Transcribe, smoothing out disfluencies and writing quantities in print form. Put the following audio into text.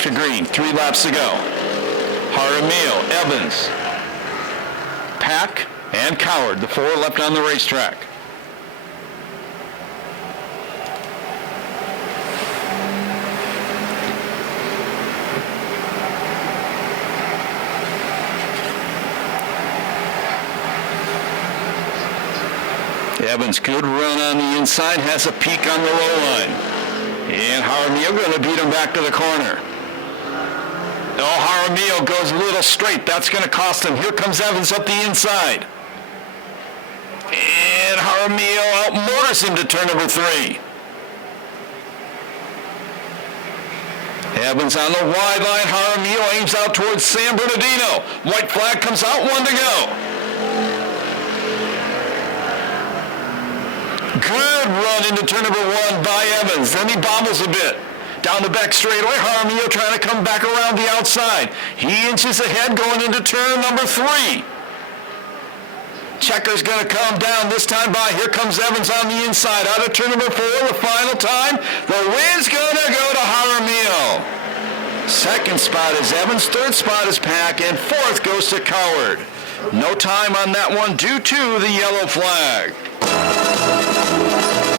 back to green. 3 laps to go. Jaramillo, Evans, Pack, and Coward, the 4 left on the racetrack. Evans, good run on the inside, has a peak on the low line. And Jaramillo going to beat him back to the corner. Oh, Jaramillo goes a little straight. That's going to cost him. Here comes Evans up the inside. And Jaramillo outmotors him to turn number 3. Evans on the wide line. Jaramillo aims out towards San Bernardino. White flag comes out, 1 to go. Good run into turn number 1 by Evans. Then he bobbles a bit. Down the back straightaway, Jaramillo trying to come back around the outside. He inches ahead going into turn number 3. Checker's going to come down this time by. Here comes Evans on the inside. Out of turn number 4, the final time. The win's going to go to Jaramillo. Second spot is Evans. Third spot is Pack. And fourth goes to Coward. No time on that one due to the yellow flag.